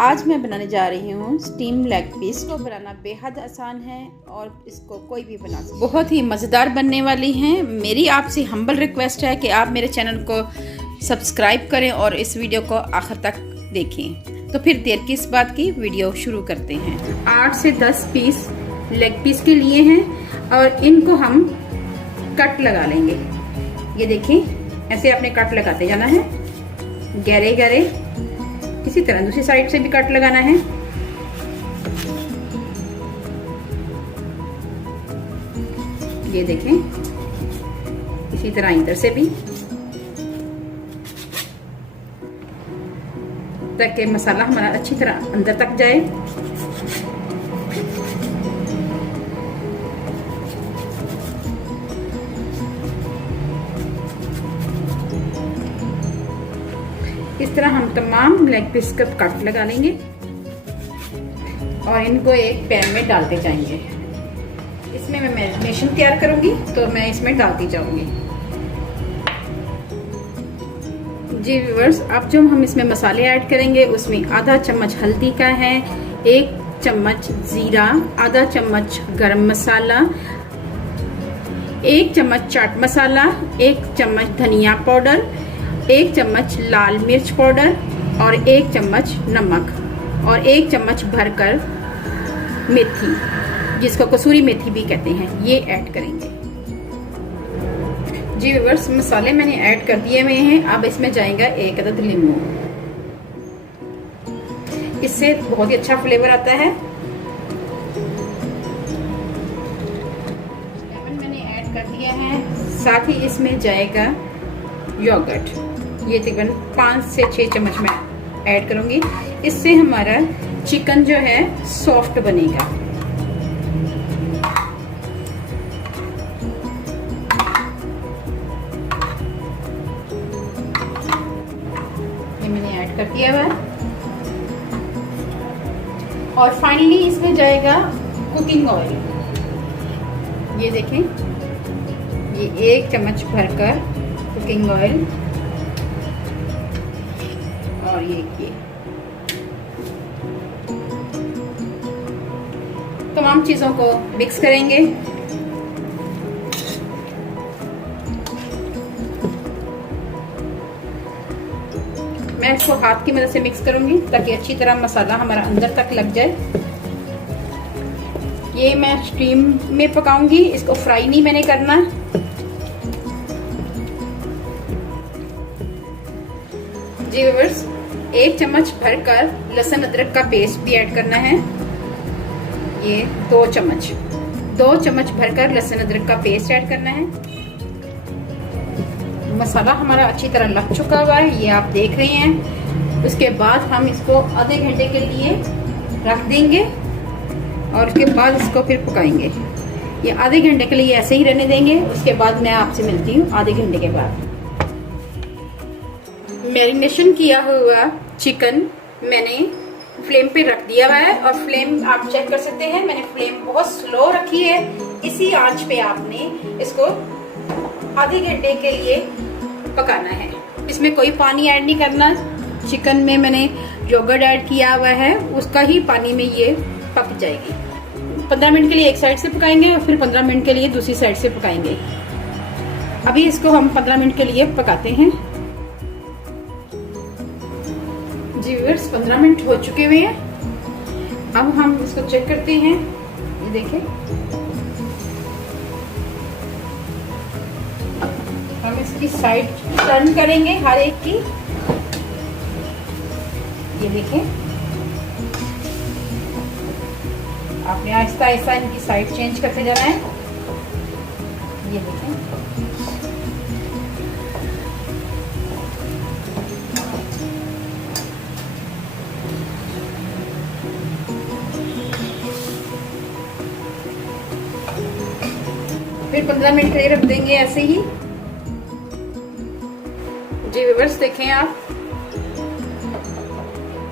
आज मैं बनाने जा रही हूँ स्टीम लेग पीस। इसको बनाना बेहद आसान है और इसको कोई भी बना सकता है। बहुत ही मज़ेदार बनने वाली हैं। मेरी आपसे हम्बल रिक्वेस्ट है कि आप मेरे चैनल को सब्सक्राइब करें और इस वीडियो को आखिर तक देखें। तो फिर देर किस बात की, वीडियो शुरू करते हैं। 8 से 10 पीस लेग पीस के लिए हैं और इनको हम कट लगा लेंगे। ये देखिए, ऐसे आपने कट लगाते जाना है, गहरे गहरे। इसी तरह दूसरी साइड से भी कट लगाना है। ये देखें, इसी तरह इधर से भी, ताकि मसाला हमारा अच्छी तरह अंदर तक जाए। इस तरह हम तमाम लेग पीस का कट लगा लेंगे और इनको एक पैन में डालते जाएंगे। इसमें मैं मैरिनेशन तैयार करूंगी, तो मैं इसमें डालती जाऊंगी। जी व्यूअर्स, अब जो हम इसमें मसाले ऐड करेंगे उसमें आधा चम्मच हल्दी का है, 1 चम्मच जीरा, आधा चम्मच गरम मसाला, 1 चम्मच चाट मसाला, 1 चम्मच धनिया पाउडर, 1 चम्मच लाल मिर्च पाउडर और 1 चम्मच नमक और 1 चम्मच भरकर मेथी, जिसको कसूरी मेथी भी कहते हैं, ये ऐड करेंगे। जी व्यूअर्स, मसाले मैंने ऐड कर दिए हुए हैं। अब इसमें जाएगा 1 अदद नींबू। इससे बहुत ही अच्छा फ्लेवर आता है। लेमन मैंने ऐड कर दिया है, साथ ही इसमें जाएगा योगर्ट। ये तकरीबन 5 से 6 चम्मच मैं ऐड करूंगी। इससे हमारा चिकन जो है सॉफ्ट बनेगा। ये मैंने ऐड कर दिया हुआ है। और फाइनली इसमें जाएगा कुकिंग ऑयल। ये देखें, ये 1 चम्मच भरकर कुकिंग ऑयल, और ये तमाम चीजों को मिक्स करेंगे। मैं इसको हाथ की मदद से मिक्स करूंगी ताकि अच्छी तरह मसाला हमारा अंदर तक लग जाए। ये मैं स्टीम में पकाऊंगी, इसको फ्राई नहीं मैंने करना। जी व्यूअर्स, 1 चम्मच भरकर लहसुन अदरक का पेस्ट भी ऐड करना है। ये 2 चम्मच भरकर लहसुन अदरक का पेस्ट ऐड करना है। मसाला हमारा अच्छी तरह लग चुका हुआ है, ये आप देख रहे हैं। उसके बाद हम इसको आधे घंटे के लिए रख देंगे और उसके बाद इसको फिर पकाएंगे। ये आधे घंटे के लिए ऐसे ही रहने देंगे। उसके बाद मैं आपसे मिलती हूँ आधे घंटे के बाद। मैरिनेशन किया हुआ चिकन मैंने फ्लेम पे रख दिया हुआ है और फ्लेम आप चेक कर सकते हैं, मैंने फ्लेम बहुत स्लो रखी है। इसी आंच पे आपने इसको आधे घंटे के लिए पकाना है। इसमें कोई पानी ऐड नहीं करना। चिकन में मैंने योगर्ट ऐड किया हुआ है, उसका ही पानी में ये पक जाएगी। 15 मिनट के लिए एक साइड से पकाएंगे और फिर 15 मिनट के लिए दूसरी साइड से पकाएंगे। अभी इसको हम 15 मिनट के लिए पकाते हैं। जी व्यूअर्स, 15 मिनट हो चुके हुए हैं। अब हम इसको चेक करते हैं। ये देखें, हम इसकी साइड टर्न करेंगे हर एक की। ये देखें, आपने आहिस्ता आहिस्ता इनकी साइड चेंज करते जाना है। ये देखें, फिर 15 मिनट के लिए रख देंगे ऐसे ही। जी व्यूअर्स, देखें आप,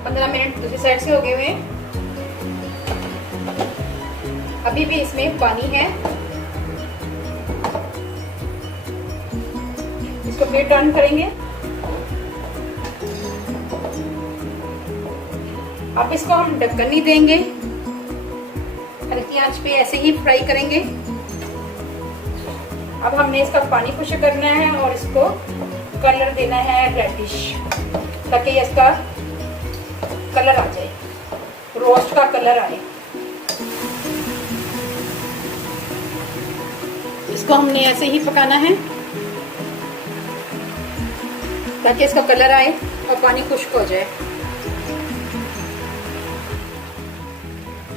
15 मिनट दूसरी साइड से हो गए हुए हैं। अभी भी इसमें पानी है। इसको फिर टर्न करेंगे। अब इसको हम ढक्कन नहीं देंगे, हल्की आंच पे ऐसे ही फ्राई करेंगे। अब हमने इसका पानी खुश करना है और इसको कलर देना है रेडिश, ताकि इसका कलर आ जाए, रोस्ट का कलर आए। इसको हमने ऐसे ही पकाना है ताकि इसका कलर आए और पानी खुश्क हो जाए।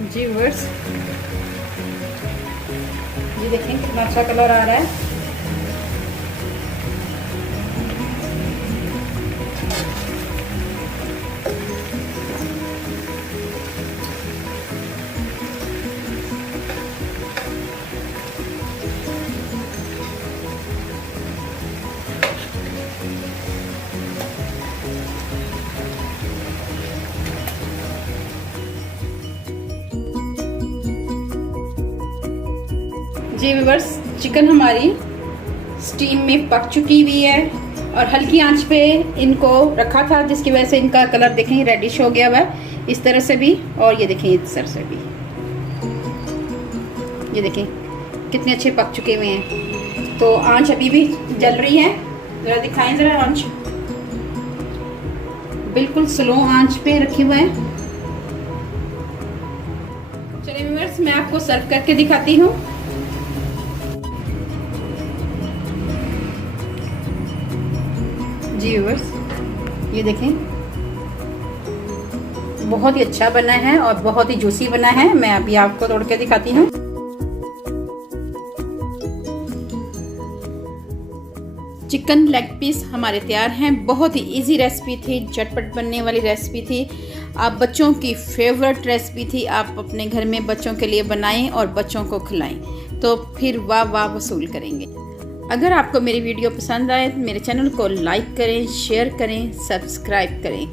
जी व्यूअर्स, ये देखें कितना अच्छा कलर आ रहा है। जी व्यूअर्स, चिकन हमारी स्टीम में पक चुकी हुई है और हल्की आंच पे इनको रखा था, जिसकी वजह से इनका कलर देखें रेडिश हो गया हुआ है इस तरह से भी, और ये देखें इस तरह से भी, ये देखें कितने अच्छे पक चुके हुए हैं। तो आंच अभी भी जल रही है, जरा दिखाएं जरा आंच, बिल्कुल स्लो आंच पे रखी हुआ है। चलिए व्यूअर्स, मैं आपको सर्व करके दिखाती हूँ। जी व्यूअर्स, ये देखें बहुत ही अच्छा बना है और बहुत ही जूसी बना है। मैं अभी आपको तोड़ के दिखाती हूँ। चिकन लेग पीस हमारे तैयार हैं। बहुत ही इजी रेसिपी थी, झटपट बनने वाली रेसिपी थी, आप बच्चों की फेवरेट रेसिपी थी। आप अपने घर में बच्चों के लिए बनाएं और बच्चों को खिलाएं तो फिर वाह वाह वसूल करेंगे। अगर आपको मेरी वीडियो पसंद आए तो मेरे चैनल को लाइक करें, शेयर करें, सब्सक्राइब करें।